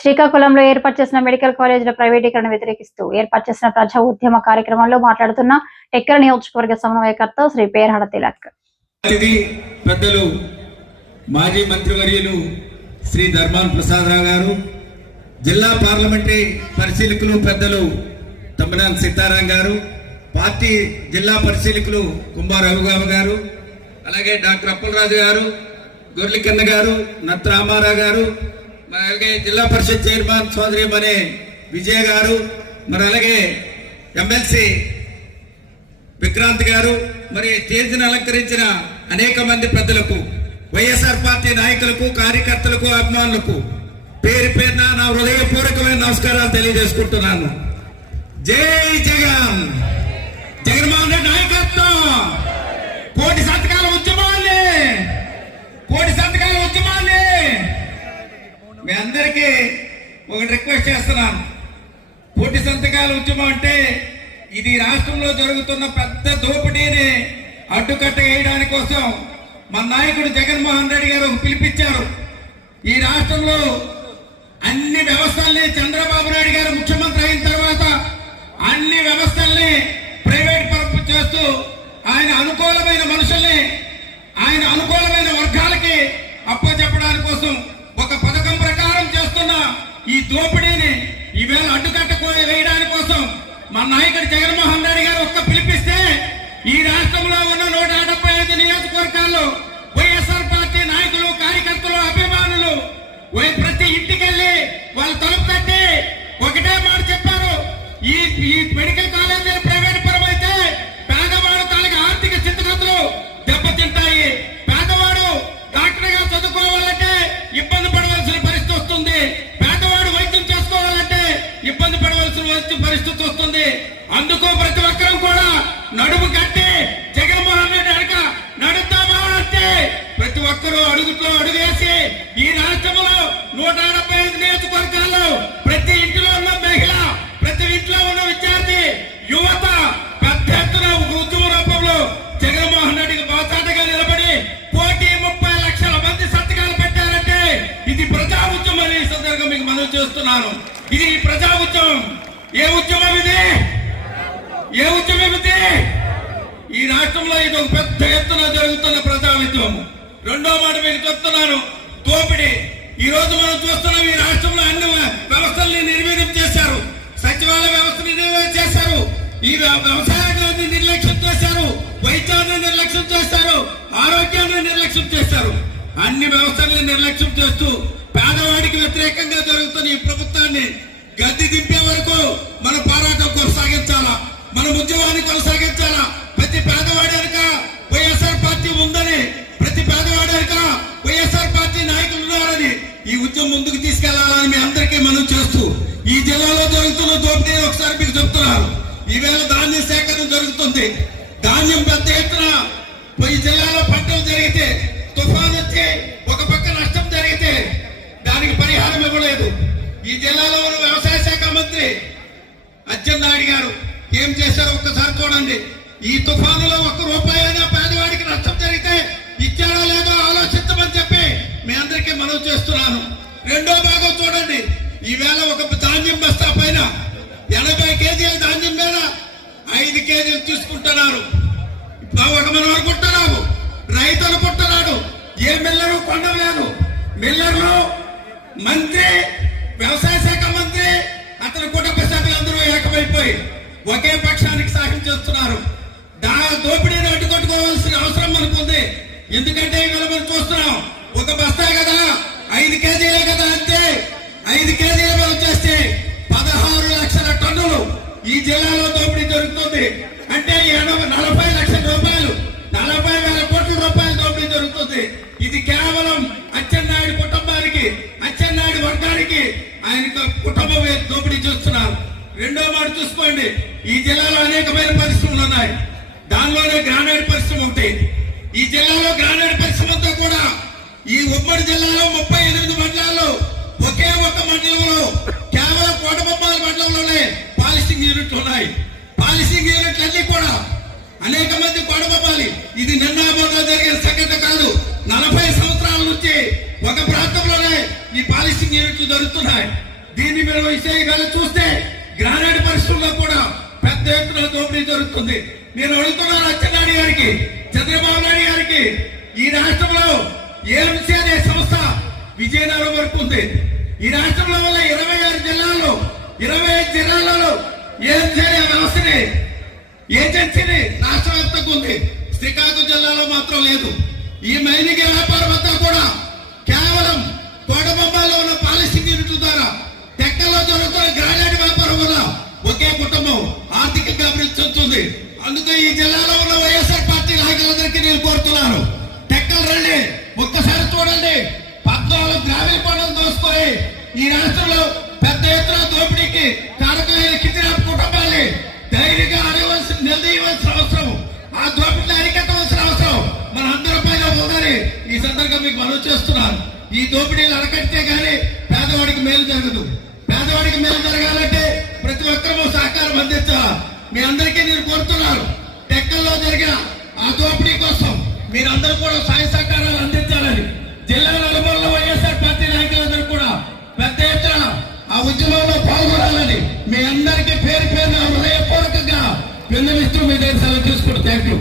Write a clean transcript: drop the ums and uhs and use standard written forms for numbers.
శ్రీకాకుళంలో ఏర్పాటు చేసిన మెడికల్ కాలేజీల ప్రైవేటీకరణ వ్యతిరేకిస్తూ ఏర్పాటు చేసిన ప్రజా ఉద్యమ కార్యక్రమంలో మాట్లాడుతున్న టెక్కల నియోజకవర్గ సమన్వయకర్త శ్రీ పేర్హడ తిలక్. పెద్దలు మాజీ మంత్రివర్యులు శ్రీ ధర్మాన ప్రసాదరావు గారు, జిల్లా పార్లమెంటరీ పరిశీలకులు పెద్దలు తమ్మినేని సీతారాం గారు, పార్టీ జిల్లా పరిశీలకులు కుంభా రఘుగామ గారు, అలాగే డాక్టర్ అప్పలరాజు గారు, గొర్లికన్న గారు, నత్త రామారావు గారు, అలాగే జిల్లా పరిషత్ చైర్మన్ సోదరి మనే విజయ గారు, మరి అలాగే ఎమ్మెల్సీ విక్రాంత్ గారు, మరి స్టేజ్ని అలంకరించిన అనేక మంది పెద్దలకు, వైఎస్ఆర్ పార్టీ నాయకులకు, కార్యకర్తలకు, అభిమానులకు పేరు పేరున నా హృదయపూర్వకమైన నమస్కారాలు తెలియజేసుకుంటున్నాను. జై జగన్, జగన్మోహన్ రెడ్డి నాయకత్వం, కోటి సంతకాల ఉద్యమాన్ని, కోటి సంతకాల ఉద్యమాన్ని. మీ అందరికీ ఒకటి రిక్వెస్ట్ చేస్తున్నాను. కోటి సంతకాల ఉద్యమం అంటే ఇది రాష్ట్రంలో జరుగుతున్న పెద్ద దోపిడీని అడ్డుకట్ట వేయడానికి కోసం మన నాయకుడు జగన్మోహన్ రెడ్డి గారు పిలిపించారు. ఈ రాష్ట్రంలో అన్ని వ్యవస్థల్ని చంద్రబాబు నాయుడు గారు ముఖ్యమంత్రి అయిన తర్వాత అన్ని వ్యవస్థల్ని ప్రైవేట్ పరపు చేస్తూ ఆయన అనుకూలమైన మనుషుల్ని, ఆయన అనుకూలమైన వర్గాలకి అప్పచెప్పడానికి కోసం ఒక పథకం ప్రకారం చేస్తున్న ఈ దోపిడీని ఈవేళ అడ్డుకట్ట వేయడానికి కోసం మన నాయకుడు జగన్మోహన్ రెడ్డి గారు ఒక్క పిలిపిస్తే ఈ రాష్ట్రంలో ఉన్న 175 నియోజకవర్గాల్లో వైఎస్ఆర్ పార్టీ నాయకులు, కార్యకర్తలు, అభిమానులు ప్రతి ఇంటికెళ్ళి వాళ్ళు తలుపు కట్టి ఒకటే మాట చెప్పారు. ఈ మెడికల్ కాలేజీలు ప్రైవేట్ పరమైతే పేదవాడు తనకి ఆర్థిక స్థితిగతులు దెబ్బతింటాయి. పేదవాడు డాక్టర్ గా చదువుకోవాలంటే ఇబ్బంది పడవలసిన పరిస్థితి వస్తుంది. పేదవాడు వైద్యం చేసుకోవాలంటే ఇబ్బంది పడవలసిన పరిస్థితి వస్తుంది. అందుకు ప్రతి ఒక్కరూ కూడా నడుము కట్టి జగన్మోహన్ రెడ్డి వెనక నడుద్దామా అంటే ప్రతి ఒక్కరూ అడుగులో అడుగేసి ఈ రాష్ట్రంలో 175 నియోజకవర్గాల్లో ప్రతి ఇంటిలో ఉన్న మహిళ, ప్రతి ఇంట్లో ఉన్న విద్యార్థి, యువత పెద్ద ఎత్తున ఉద్యమ రూపంలో జగన్మోహన్ రెడ్డికి బాసాటగా నిలబడి 130 లక్షల మంది సంతకాలు పెట్టారంటే ఇది ప్రజా ఉద్యమం అని ఈ సందర్భంగా మీకు మనవి చేస్తున్నాను. ఇది ప్రజా ఉద్యమం. ఏ ఉద్యమం ఇది? ఏ ఉద్యమం ఇది? ఈ రాష్ట్రంలో ఇది ఒక పెద్ద ఎత్తున జరుగుతున్న ప్రజా ఉద్యమం. రెండో మాట మీకు చెప్తున్నాను, దోపిడీ. ఈ రోజు మనం చూస్తున్నాం, ఈ రాష్ట్రంలో అన్ని వ్యవస్థల్ని నిర్వీర్యం చేశారు. సచివాలయ వ్యవస్థని నిర్వీర్యం చేశారు, ఈ వ్యవసాయాన్ని నిర్లక్ష్యం చేశారు, వైద్యాన్ని నిర్లక్ష్యం చేశారు, ఆరోగ్యాన్ని నిర్లక్ష్యం చేశారు. అన్ని వ్యవస్థల్ని నిర్లక్ష్యం చేస్తూ పేదవాడికి వ్యతిరేకంగా జరుగుతున్న ఈ ప్రభుత్వాన్ని గద్దె దింపే వరకు మన పోరాటం కొనసాగించాలా, మన ఉద్యమాన్ని కొనసాగించాలా. ప్రతి పేదవాడి వెనుక వైఎస్ఆర్ పార్టీ ఉందని, ప్రతి పేదవాడి వెనుక వైఎస్ఆర్ పార్టీ నాయకులు ఉన్నారని ఈ ఉద్యమం ముందుకు తీసుకెళ్లాలని మీ అందరికీ మనం చేస్తూ ఈ జిల్లాలో జరుగుతున్న దోపిడీ ఒకసారి మీకు చెప్తున్నారు. ఈవేళ ధాన్య సేకరణ జరుగుతుంది. ధాన్యం పెద్ద ఎత్తున ఈ జిల్లాలో పంటలు జరిగితే, తుఫాను వచ్చి ఒక పక్క నష్టం జరిగితే దానికి పరిహారం ఇవ్వలేదు. ఈ జిల్లాలో ఉన్న వ్యవసాయ శాఖ మంత్రి అచ్చెన్నాయుడు గారు ఏం చేశారో ఒక్కసారి చూడండి. ఈ తుఫానులో ₹1 అయినా పేదవాడికి నష్టం జరిగితే ఇచ్చారో లేదో ఆలోచించమని చెప్పి మీ అందరికీ మనవి చేస్తున్నాను. రెండో భాగం చూడండి. ఈవేళ ఒక ధాన్యం బస్తా పైన 80 కేజీల ధాన్యం మీద 5 కేజీలు తీసుకుంటున్నారు. ఒక మనం అనుకుంటున్నాము, రైతు అనుకుంటున్నాడు, ఏ మిల్లరు కొండలేదు. మిల్లర్లు మంత్రి, వ్యవసాయ శాఖ మంత్రి, అతని కుటుంబ సభ్యులందరూ ఏకమైపోయి ఒకే పక్షానికి సాయం చేస్తున్నారు. దోపిడీని అడ్డుకొట్టుకోవాల్సిన అవసరం మనకుంది. ఎందుకంటే ఇవాళ మనం చూస్తున్నాం, ఒక బస్తా కదా 5 కేజీలే కదా, అంతే 5 కేజీల మీద వచ్చేస్తే 16 లక్షల టన్నులు ఈ జిల్లాలో దోపిడీ జరుగుతుంది. అంటే 40 లక్షల రూపాయలు, 40,000 కోట్ల రూపాయల దోపిడీ జరుగుతుంది. ఇది కేవలం అచ్చెన్నాయుడు కుటుంబానికి, అచ్చెన్నాయుడు వర్గానికి, ఆయన కుటుంబం దోపిడీ చేస్తున్నారు. రెండో మాట చూసుకోండి, ఈ జిల్లాలో అనేకమైన పరిశ్రమలు ఉన్నాయి. దానిలోనే గ్రానైట్ పరిశ్రమ ఒకటి. ఈ జిల్లాలో గ్రానైట్ పరిశ్రమతో కూడా ఈ ఉమ్మడి జిల్లాలో 38 మండలాల్లో ఒకే ఒక మండలంలో కేవలం కోటబొమ్మాల మండలంలోనే పాలిషింగ్ యూనిట్లు ఉన్నాయి. పాలిషింగ్ యూనిట్లు అన్ని కూడా అనేక మంది కోటబొమ్మాలి. ఇది నిన్న మొన్న జరిగిన సంఘటన కాదు. 40 సంవత్సరాల నుంచి ఒక ప్రాంతంలోనే ఈ పాలిసింగ్ యూనిట్లు జరుగుతున్నాయి. దీన్ని మీరు విషయంగా చూస్తే గ్రానైట్ పరిశ్రమలో కూడా పెద్ద ఎత్తున దోపిడీ జరుగుతుంది. నేను అడుగుతున్నాను అచ్చెన్నాయుడు గారికి, చంద్రబాబు నాయుడు గారికి, ఈ రాష్ట్రంలో ఏఎంసీ అనే సంస్థ విజయనగరం వరకు ఉంది. ఈ రాష్ట్రంలో వల్ల 26 జిల్లాల్లో 25 జిల్లాలలో ఏఎంసీ అనే వ్యవస్థని ఏజెన్సీని రాష్ట్ర వ్యాప్తంగా ఉంది. శ్రీకాకుళం జిల్లాలో మాత్రం లేదు. ఈ మైనింగ్ వ్యాపారం అంతా కూడా కేవలం కోటబొమ్మలో ఉన్న పాలిసింగ్ యూనిట్ల ద్వారా టెక్కల్లో జరుగుతున్న గ్రానైట్ వ్యాపారం వల్ల ఒకే కుటుంబం ఆర్థికంగా అభివృద్ధి చెందుతుంది. అందుకే ఈ జిల్లాలో ఉన్న వైఎస్ఆర్ పార్టీ నాయకులందరికీ నేను కోరుతున్నాను, టెక్కలు రండి, ఒక్కసారి చూడండి. 14 గ్రామీణ పనులు దోసుకొని ఈ రాష్ట్రంలో పెద్ద ఎత్తున దోపిడీకి కారకమైన కిడ్నాప్ కుటుంబాన్ని ధైర్యంగా నిలదీయవలసిన అవసరం, ఆ దోపిడీని అరికట్టవలసిన అవసరం మన అందరి పైన ఉందని ఈ సందర్భంగా మీకు మనవి చేస్తున్నాను. ఈ దోపిడీలు అరకట్టే గానీ పేదవాడికి మేలు జరగదు. పేదవాడికి మేలు జరగాలంటే ప్రతి ఒక్కరూ సహకారం అందించాలి. మీ అందరికీ నేను కోరుతున్నాను, టెక్కల్లో జరిగిన ఆ దోపిడీ కోసం మీరందరూ కూడా సహాయ సహకారాలు అందించాలని, జిల్లా నలుమూలలో వైఎస్ఆర్ పార్టీ నాయకులందరూ కూడా పెద్ద ఎత్తున ఆ ఉద్యమంలో పాల్గొనాలని మీ అందరికీ పేరు పేరున హృదయపూర్వకంగా విన్నవిస్తూ మీ దగ్గర సెలవు తీసుకుంటూ థ్యాంక్ యూ.